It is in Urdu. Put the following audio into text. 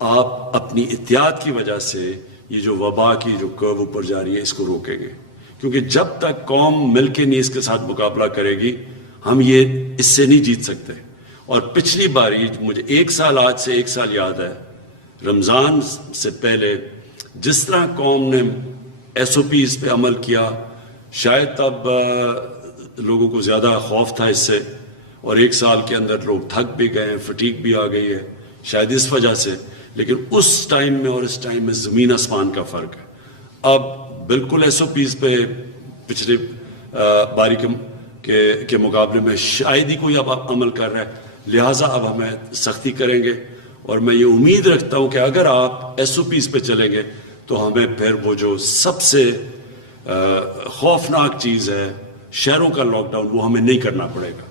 آپ اپنی احتیاط کی وجہ سے یہ جو وبا کی جو کرو اوپر جا رہی ہے اس کو روکیں گے، کیونکہ جب تک قوم مل کے نہیں اس کے ساتھ مقابلہ کرے گی ہم یہ اس سے نہیں جیت سکتے۔ اور پچھلی باری مجھے آج سے ایک سال یاد ہے، رمضان سے پہلے جس طرح قوم نے ایس او پیز پہ عمل کیا، شاید تب لوگوں کو زیادہ خوف تھا اس سے، اور ایک سال کے اندر لوگ تھک بھی گئے ہیں، فٹیگ بھی آ گئی ہے شاید اس وجہ سے، لیکن اس ٹائم میں اور اس ٹائم میں زمین آسمان کا فرق ہے۔ اب بالکل ایس او پیز پہ پچھلے باری کے مقابلے میں شاید ہی کوئی اب عمل کر رہا ہے، لہٰذا اب ہمیں سختی کریں گے، اور میں یہ امید رکھتا ہوں کہ اگر آپ ایس او پیز پہ چلیں گے تو ہمیں پھر وہ جو سب سے خوفناک چیز ہے شہروں کا لاک ڈاؤن وہ ہمیں نہیں کرنا پڑے گا۔